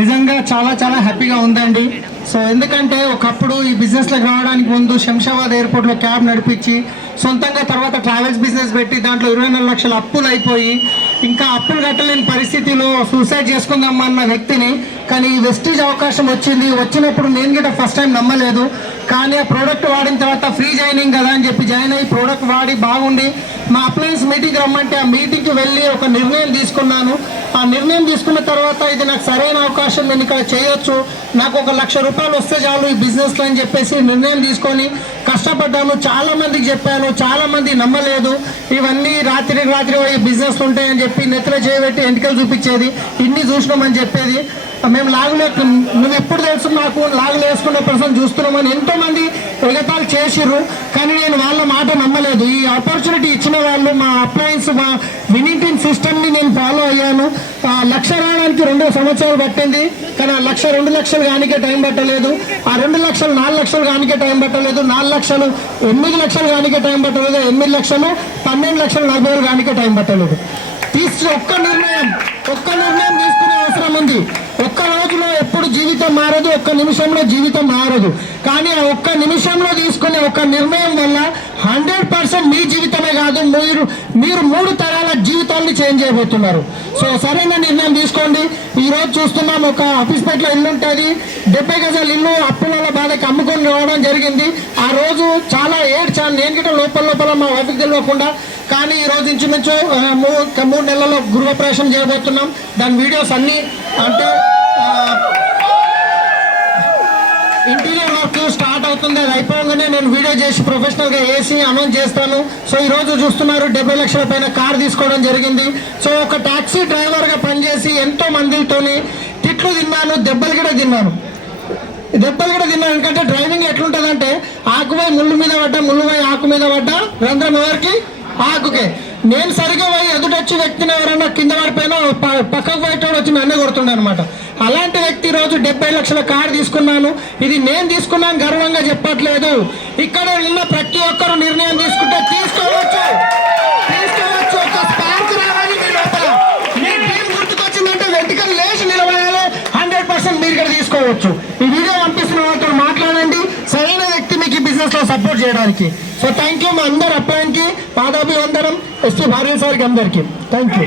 నిజంగా చాలా చాలా హ్యాపీగా ఉందండి. సో ఎందుకంటే ఒకప్పుడు ఈ బిజినెస్లోకి రావడానికి ముందు శంషాబాద్ ఎయిర్పోర్ట్లో క్యాబ్ నడిపించి సొంతంగా తర్వాత ట్రావెల్స్ బిజినెస్ పెట్టి దాంట్లో 24 లక్షల అప్పులు అయిపోయి ఇంకా అప్పులు కట్టలేని పరిస్థితిలో సూసైడ్ చేసుకుందామన్న వ్యక్తిని, కానీ ఈ వెస్టీజ్ అవకాశం వచ్చినప్పుడు నేను కూడా ఫస్ట్ టైం నమ్మలేదు. కానీ ఆ ప్రోడక్ట్ వాడిన తర్వాత ఫ్రీ జాయినింగ్ కదా అని చెప్పి జాయిన్ అయ్యి ప్రోడక్ట్ వాడి బాగుండి మా అప్లయన్స్ మీటింగ్ రమ్మంటే ఆ మీటింగ్కి వెళ్ళి ఒక నిర్ణయం తీసుకున్నాను. ఆ నిర్ణయం తీసుకున్న తర్వాత ఇది నాకు సరైన అవకాశం, నేను ఇక్కడ చేయొచ్చు, నాకు ఒక ₹1,00,000 వస్తే చాలు ఈ బిజినెస్లో అని చెప్పేసి నిర్ణయం తీసుకొని కష్టపడ్డాను. చాలామందికి చెప్పాను, చాలామంది నమ్మలేదు. ఇవన్నీ రాత్రికి రాత్రి ఈ బిజినెస్లు ఉంటాయని చెప్పి నెత్తిలో చేయబెట్టి ఎంటికలు చూపించేది, ఇన్ని చూసినామని చెప్పేది. మేము నువ్వు ఎప్పుడు తెలుసు నాకు లాగులు వేసుకునే పర్సన్ చూస్తున్నామని ఎంతోమంది ఎగతాలు చేసిర్రు. కానీ నేను వాళ్ళ మాట నమ్మలేదు. ఈ ఆపర్చునిటీ ఇచ్చిన వాళ్ళు మా అప్లయన్స్ మా వినింగ్ సిస్టమ్ని నేను ఫాలో అయ్యాను. ₹1,00,000 రావడానికి 2 సంవత్సరాలు పట్టింది. కానీ ఆ 1,00,000 2 లక్షలు కానికే టైం పట్టలేదు. ఆ 2 లక్షలు 4 లక్షలు కానికే టైం పట్టలేదు. 4 లక్షలు 8 లక్షలు కానికే టైం పట్టలేదు. 8 లక్షలు 12 లక్షలు 40 కానికే టైం పట్టలేదు. ఒక్క నిర్ణయం తీసుకునే అవసరం ఉంది. ఒక్క రోజులో ఎప్పుడు జీవితం మారదు, ఒక్క నిమిషంలో జీవితం మారదు. కానీ ఆ ఒక్క నిమిషంలో తీసుకునే ఒక నిర్ణయం వల్ల 100% మీ జీవితమే కాదు, మీరు 3 తరాల జీవితాన్ని చేంజ్ చేయబోతున్నారు. సో సరైన నిర్ణయం తీసుకోండి. ఈరోజు చూస్తున్నాం, ఒక ఆఫీస్పేటలో ఇల్లు ఉంటుంది, 70 గజాల ఇల్లు అప్పుల బాధకి అమ్ముకొని రావడం జరిగింది. ఆ రోజు చాలా ఏడ్చాను నేను గిట్ట లోపల మా వైఫ్కి తెలియకుండా. కానీ ఈరోజు ఇంచుమించు 3 నెలల్లో గృహప్రవేశం చేయబోతున్నాం. దాని వీడియోస్ అన్నీ అంటే ఇంటీరియర్ వర్క్ స్టార్ట్ అవుతుంది. అది అయిపోగానే నేను వీడియో చేసి ప్రొఫెషనల్గా వేసి అనౌన్స్ చేస్తాను. సో ఈరోజు చూస్తున్నారు 70 లక్షల పైన కార్ తీసుకోవడం జరిగింది. సో ఒక టాక్సీ డ్రైవర్గా పనిచేసి ఎంతో మందితోని తిట్లు తిన్నాను, దెబ్బలు కూడా తిన్నాను. ఎందుకంటే డ్రైవింగ్ ఎట్లుంటుందంటే ఆకుపై ముళ్ళు మీద పడ్డా, ముళ్ళుపై ఆకు మీద పడ్డా, రంధ్రం ఎవరికి ఆకుకే. నేను సరిగా పోయి ఎదుటొచ్చి వ్యక్తిని ఎవరైనా కింద పడిపోయినా పక్కకు పోయేటోడు వచ్చి నన్నే కొడుతుండే అనమాట. అలాంటి వ్యక్తి రోజు 70 లక్షల కారు తీసుకున్నాను. ఇది నేను తీసుకున్నాను గర్వంగా చెప్పట్లేదు. ఇక్కడ ఉన్న ప్రతి ఒక్కరు నిర్ణయం తీసుకుంటే తీసుకోవచ్చు. ఒక స్పార్క్ రావాలి మీ లోపల. మీ టీం గుర్తుకొచ్చిందంటే వెంటనే లేచి నిలబడాలి. 100% మీరు ఇక్కడ తీసుకోవచ్చు. ఈ వీడియో పంపిస్తున్న వాళ్ళతో మాట్లాడండి, సరైన వ్యక్తి మీకు ఈ బిజినెస్ లో సపోర్ట్ చేయడానికి. So thank you. మా అందరు అప్లైన్కి పాదాభివందనం, ఎస్టీ భార్య సార్కి అందరికీ థ్యాంక్ యూ.